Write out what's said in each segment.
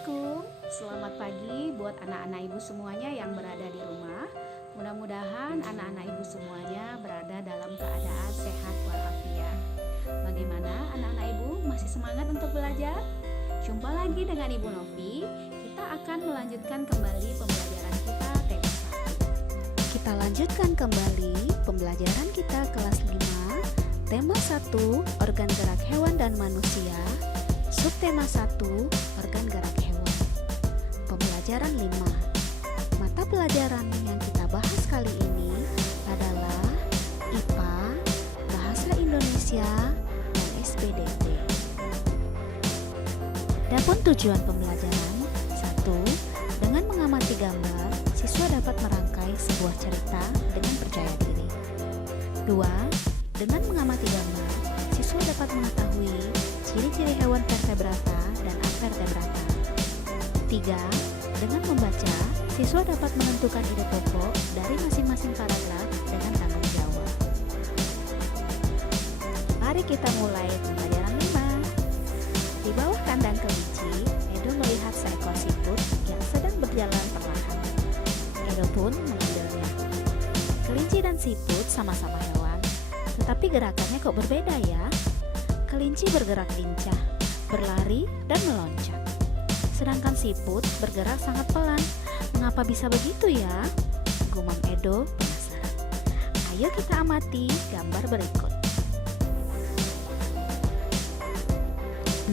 Assalamualaikum, selamat pagi buat anak-anak ibu semuanya yang berada di rumah. Mudah-mudahan anak-anak ibu semuanya berada dalam keadaan sehat walafiat. Bagaimana anak-anak ibu, masih semangat untuk belajar? Jumpa lagi dengan Ibu Novi. Kita akan melanjutkan kembali pembelajaran kita tema 1. Kita lanjutkan kembali pembelajaran kita kelas 5, tema 1, organ gerak hewan dan manusia. Subtema 1, organ gerak hewan. Pembelajaran 5. Mata pelajaran yang kita bahas kali ini adalah IPA, Bahasa Indonesia, dan SPDT. Adapun tujuan pembelajaran: 1. Dengan mengamati gambar, siswa dapat merangkai sebuah cerita dengan percaya diri. 2. Dengan mengamati gambar, siswa dapat mengetahui ciri-ciri hewan vertebrata dan avertebrata. 3. Dengan membaca, siswa dapat menentukan ide pokok dari masing-masing paragraf dengan tanggung jawab. Mari kita mulai pembelajaran 5. Di bawah kandang kelinci, Edo melihat seekor siput yang sedang berjalan perlahan. Edo pun mengambilnya. Kelinci dan siput sama-sama hewan, tetapi gerakannya kok berbeda ya? Kelinci bergerak lincah, berlari, dan meloncat. Sedangkan siput bergerak sangat pelan. Mengapa bisa begitu ya? Gumam Edo penasaran. Ayo kita amati gambar berikut.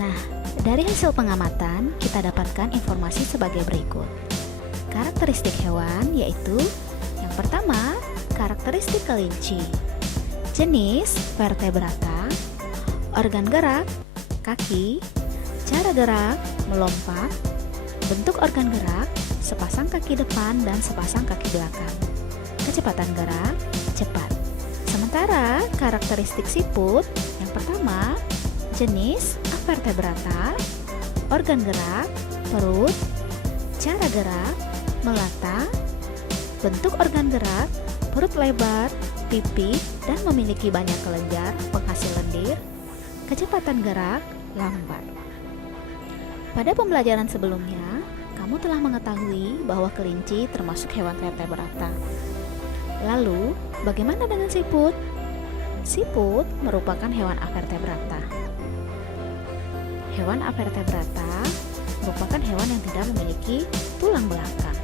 Nah, dari hasil pengamatan kita dapatkan informasi sebagai berikut. Karakteristik hewan yaitu: yang pertama, karakteristik kelinci. Jenis vertebrata. Organ gerak, kaki, cara gerak, melompat, bentuk organ gerak, sepasang kaki depan dan sepasang kaki belakang. Kecepatan gerak, cepat. Sementara karakteristik siput, yang pertama, jenis avertebrata, organ gerak, perut, cara gerak, melata, bentuk organ gerak, perut lebar, pipi, dan memiliki banyak kelenjar penghasil lendir. Kecepatan gerak, lambat. Pada pembelajaran sebelumnya, kamu telah mengetahui bahwa kelinci termasuk hewan vertebrata. Lalu, bagaimana dengan siput? Siput merupakan hewan avertebrata. Hewan avertebrata merupakan hewan yang tidak memiliki tulang belakang.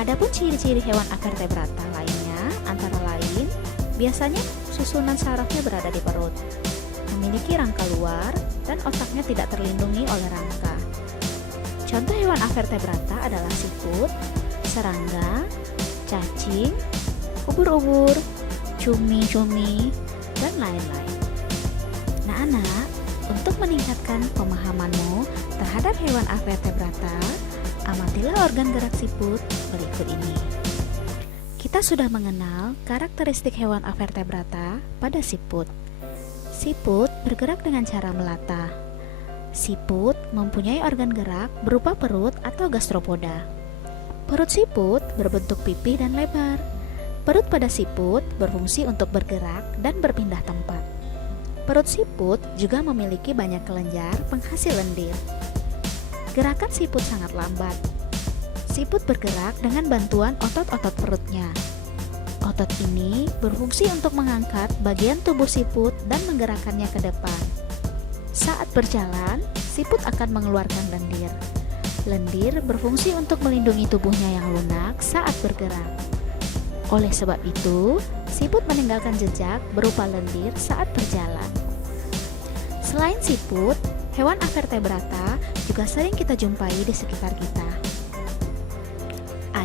Adapun ciri-ciri hewan avertebrata lainnya antara lain, biasanya susunan sarafnya berada di perut, memiliki rangka luar, dan otaknya tidak terlindungi oleh rangka. Contoh hewan avertebrata adalah siput, serangga, cacing, ubur-ubur, cumi-cumi, dan lain-lain. Nah anak, untuk meningkatkan pemahamanmu terhadap hewan avertebrata, amatilah organ gerak siput berikut ini. Kita sudah mengenal karakteristik hewan avertebrata pada siput. Siput bergerak dengan cara melata. Siput mempunyai organ gerak berupa perut atau gastropoda. Perut siput berbentuk pipi dan lebar. Perut pada siput berfungsi untuk bergerak dan berpindah tempat. Perut siput juga memiliki banyak kelenjar penghasil lendir. Gerakan siput sangat lambat. Siput bergerak dengan bantuan otot-otot perutnya. Otot ini berfungsi untuk mengangkat bagian tubuh siput dan menggerakkannya ke depan. Saat berjalan, siput akan mengeluarkan lendir. Lendir berfungsi untuk melindungi tubuhnya yang lunak saat bergerak. Oleh sebab itu, siput meninggalkan jejak berupa lendir saat berjalan. Selain siput, hewan avertebrata juga sering kita jumpai di sekitar kita.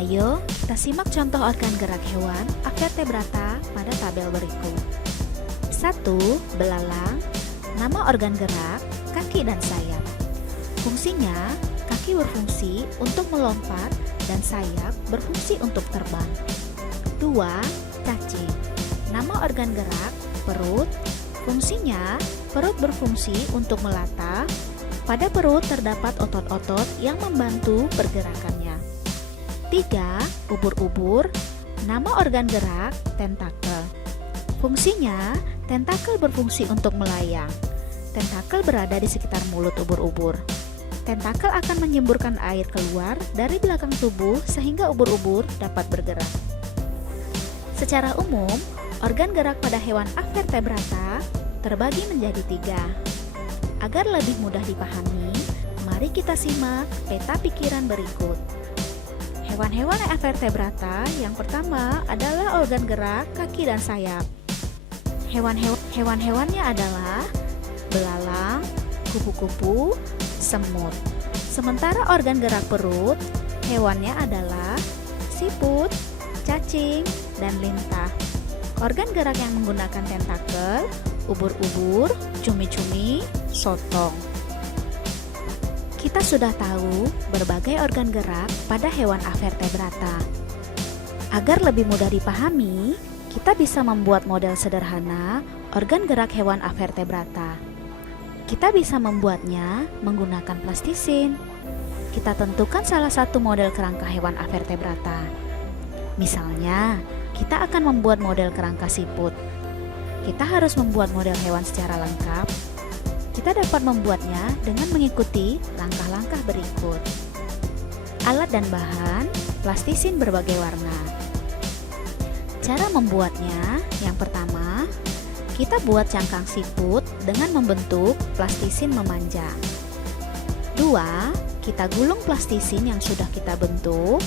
Ayo kita simak contoh organ gerak hewan avertebrata pada tabel berikut. 1. Belalang. Nama organ gerak, kaki dan sayap. Fungsinya, kaki berfungsi untuk melompat dan sayap berfungsi untuk terbang. 2. Cacing. Nama organ gerak, perut. Fungsinya, perut berfungsi untuk melata. Pada perut terdapat otot-otot yang membantu pergerakannya. 3. Ubur-ubur. Nama organ gerak, tentakel. Fungsinya, tentakel berfungsi untuk melayang. Tentakel berada di sekitar mulut ubur-ubur. Tentakel akan menyemburkan air keluar dari belakang tubuh sehingga ubur-ubur dapat bergerak. Secara umum, organ gerak pada hewan avertebrata terbagi menjadi 3. Agar lebih mudah dipahami, mari kita simak peta pikiran berikut. Hewan-hewan avertebrata yang pertama adalah organ gerak kaki dan sayap. Hewan-hewannya adalah belalang, kupu-kupu, semut. Sementara organ gerak perut, hewannya adalah siput, cacing, dan lintah. Organ gerak yang menggunakan tentakel, ubur-ubur, cumi-cumi, sotong. Kita sudah tahu berbagai organ gerak pada hewan avertebrata. Agar lebih mudah dipahami, kita bisa membuat model sederhana organ gerak hewan avertebrata. Kita bisa membuatnya menggunakan plastisin. Kita tentukan salah satu model kerangka hewan avertebrata. Misalnya, kita akan membuat model kerangka siput. Kita harus membuat model hewan secara lengkap. Kita dapat membuatnya dengan mengikuti langkah-langkah berikut. Alat dan bahan, plastisin berbagai warna. Cara membuatnya, yang pertama, kita buat cangkang siput dengan membentuk plastisin memanjang. 2. Kita gulung plastisin yang sudah kita bentuk.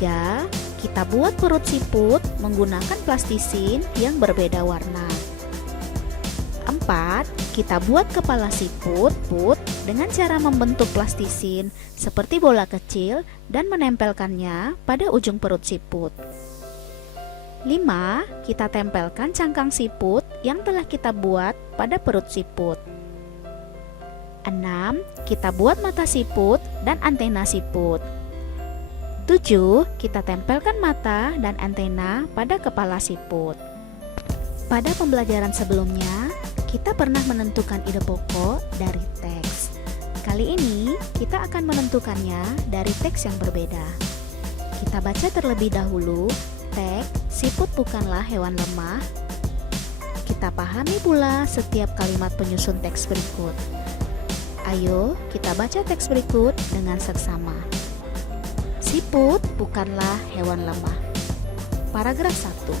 3. Kita buat perut siput menggunakan plastisin yang berbeda warna. 4. Kita buat kepala siput dengan cara membentuk plastisin seperti bola kecil dan menempelkannya pada ujung perut siput. 5. Kita tempelkan cangkang siput yang telah kita buat pada perut siput. 6. Kita buat mata siput dan antena siput. 7. Kita tempelkan mata dan antena pada kepala siput. Pada pembelajaran sebelumnya, kita pernah menentukan ide pokok dari teks. Kali ini, kita akan menentukannya dari teks yang berbeda. Kita baca terlebih dahulu teks "Siput bukanlah hewan lemah". Kita pahami pula setiap kalimat penyusun teks berikut. Ayo, kita baca teks berikut dengan seksama. Siput bukanlah hewan lemah. Paragraf 1.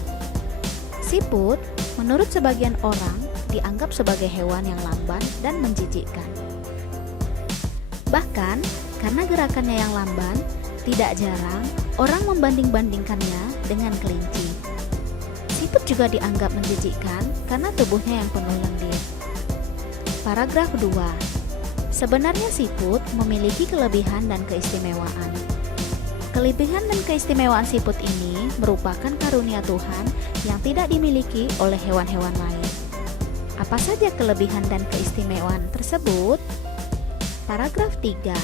Siput, menurut sebagian orang, dianggap sebagai hewan yang lamban dan menjijikkan. Bahkan, karena gerakannya yang lamban, tidak jarang orang membanding-bandingkannya dengan kelinci. Siput juga dianggap menjijikkan karena tubuhnya yang penuh lendir. Paragraf 2. Sebenarnya siput memiliki kelebihan dan keistimewaan. Kelebihan dan keistimewaan siput ini merupakan karunia Tuhan yang tidak dimiliki oleh hewan-hewan lain. Apa saja kelebihan dan keistimewaan tersebut? Paragraf 3.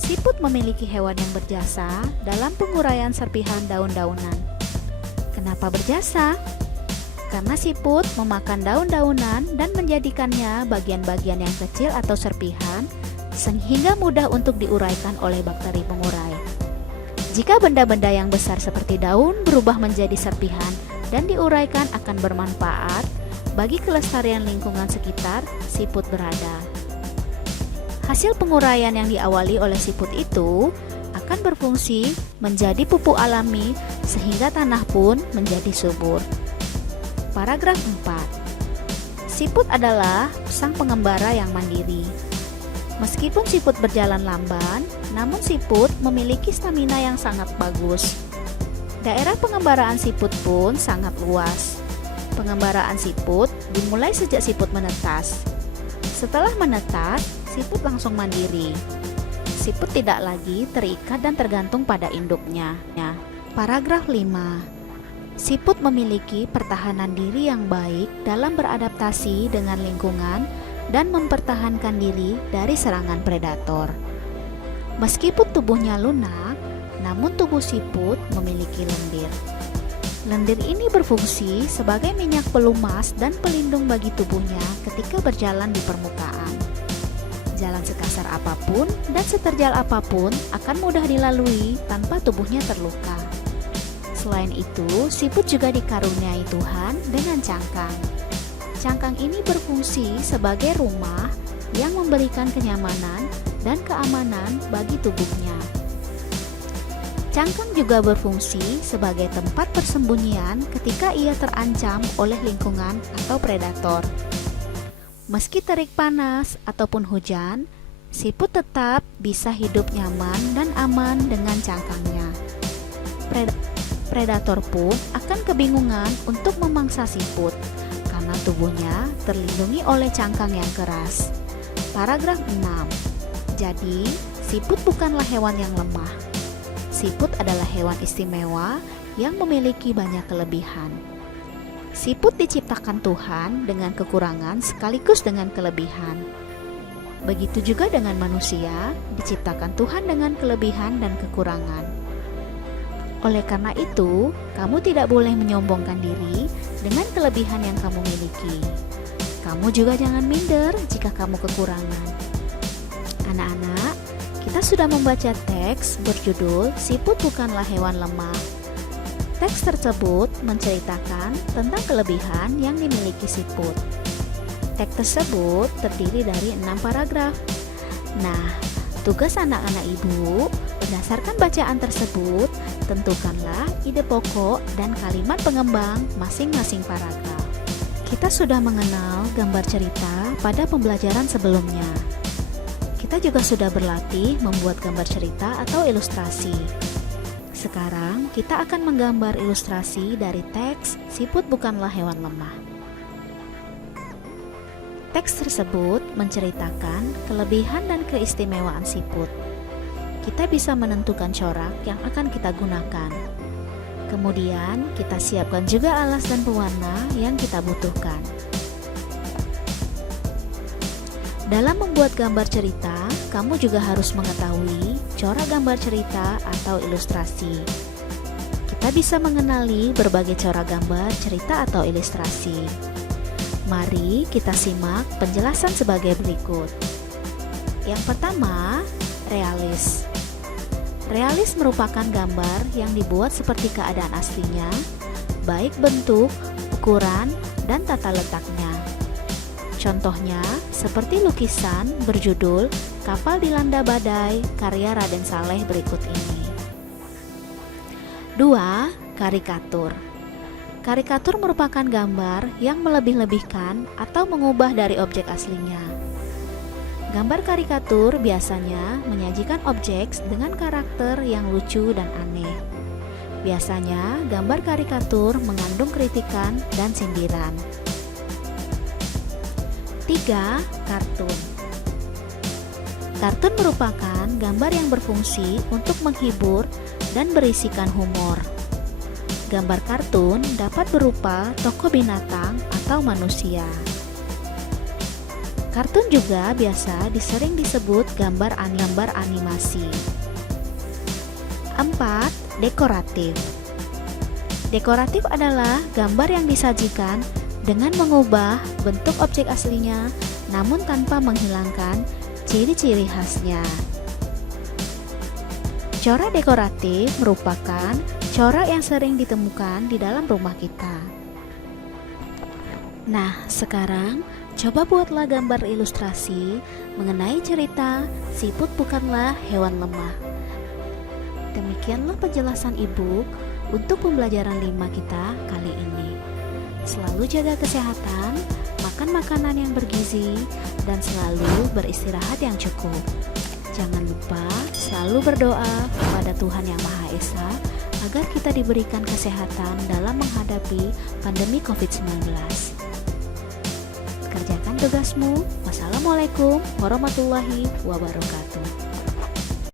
Siput memiliki hewan yang berjasa dalam penguraian serpihan daun-daunan. Kenapa berjasa? Karena siput memakan daun-daunan dan menjadikannya bagian-bagian yang kecil atau serpihan sehingga mudah untuk diuraikan oleh bakteri pengurai. Jika benda-benda yang besar seperti daun berubah menjadi serpihan dan diuraikan akan bermanfaat bagi kelestarian lingkungan sekitar siput berada. Hasil penguraian yang diawali oleh siput itu akan berfungsi menjadi pupuk alami sehingga tanah pun menjadi subur. Paragraf 4. Siput adalah sang pengembara yang mandiri. Meskipun siput berjalan lamban, namun siput memiliki stamina yang sangat bagus. Daerah pengembaraan siput pun sangat luas. Pengembaraan siput dimulai sejak siput menetas. Setelah menetas, siput langsung mandiri. Siput tidak lagi terikat dan tergantung pada induknya. Paragraf 5. Siput memiliki pertahanan diri yang baik dalam beradaptasi dengan lingkungan dan mempertahankan diri dari serangan predator. Meskipun tubuhnya lunak, namun tubuh siput memiliki lendir. Lendir ini berfungsi sebagai minyak pelumas dan pelindung bagi tubuhnya ketika berjalan di permukaan. Jalan sekasar apapun dan seterjal apapun akan mudah dilalui tanpa tubuhnya terluka. Selain itu, siput juga dikaruniai Tuhan dengan cangkang. Cangkang ini berfungsi sebagai rumah yang memberikan kenyamanan dan keamanan bagi tubuhnya. Cangkang juga berfungsi sebagai tempat persembunyian ketika ia terancam oleh lingkungan atau predator. Meski terik panas ataupun hujan, siput tetap bisa hidup nyaman dan aman dengan cangkangnya. Predator pun akan kebingungan untuk memangsa siput karena tubuhnya terlindungi oleh cangkang yang keras. Paragraf 6. Jadi, siput bukanlah hewan yang lemah. Siput adalah hewan istimewa yang memiliki banyak kelebihan. Siput diciptakan Tuhan dengan kekurangan sekaligus dengan kelebihan. Begitu juga dengan manusia, diciptakan Tuhan dengan kelebihan dan kekurangan. Oleh karena itu, kamu tidak boleh menyombongkan diri dengan kelebihan yang kamu miliki. Kamu juga jangan minder jika kamu kekurangan. Anak-anak, kita sudah membaca teks berjudul "Siput Bukanlah Hewan Lemah". Teks tersebut menceritakan tentang kelebihan yang dimiliki siput. Teks tersebut terdiri dari 6 paragraf. Nah, tugas anak-anak ibu, berdasarkan bacaan tersebut, tentukanlah ide pokok dan kalimat pengembang masing-masing paragraf. Kita sudah mengenal gambar cerita pada pembelajaran sebelumnya. Kita juga sudah berlatih membuat gambar cerita atau ilustrasi. Sekarang kita akan menggambar ilustrasi dari teks "Siput Bukanlah Hewan Lemah". Teks tersebut menceritakan kelebihan dan keistimewaan siput. Kita bisa menentukan corak yang akan kita gunakan. Kemudian kita siapkan juga alas dan pewarna yang kita butuhkan. Dalam membuat gambar cerita, kamu juga harus mengetahui corak gambar cerita atau ilustrasi. Kita bisa mengenali berbagai corak gambar cerita atau ilustrasi. Mari kita simak penjelasan sebagai berikut. Yang pertama, realis. Realis merupakan gambar yang dibuat seperti keadaan aslinya, baik bentuk, ukuran, dan tata letaknya. Contohnya, seperti lukisan berjudul "Kapal Dilanda Badai" karya Raden Saleh berikut ini. 2. Karikatur. Karikatur merupakan gambar yang melebih-lebihkan atau mengubah dari objek aslinya. Gambar karikatur biasanya menyajikan objek dengan karakter yang lucu dan aneh. Biasanya, gambar karikatur mengandung kritikan dan sindiran. 3. Kartun. Kartun merupakan gambar yang berfungsi untuk menghibur dan berisikan humor. Gambar kartun dapat berupa tokoh binatang atau manusia. Kartun juga biasa sering disebut gambar animasi. 4. Dekoratif. Dekoratif adalah gambar yang disajikan dengan mengubah bentuk objek aslinya, namun tanpa menghilangkan ciri-ciri khasnya. Corak dekoratif merupakan corak yang sering ditemukan di dalam rumah kita. Nah, sekarang coba buatlah gambar ilustrasi mengenai cerita "Siput Bukanlah Hewan Lemah". Demikianlah penjelasan e-book untuk pembelajaran 5 kita kali ini. Selalu jaga kesehatan, makan makanan yang bergizi, dan selalu beristirahat yang cukup. Jangan lupa selalu berdoa kepada Tuhan Yang Maha Esa agar kita diberikan kesehatan dalam menghadapi pandemi COVID-19. Kerjakan tugasmu. Wassalamualaikum warahmatullahi wabarakatuh.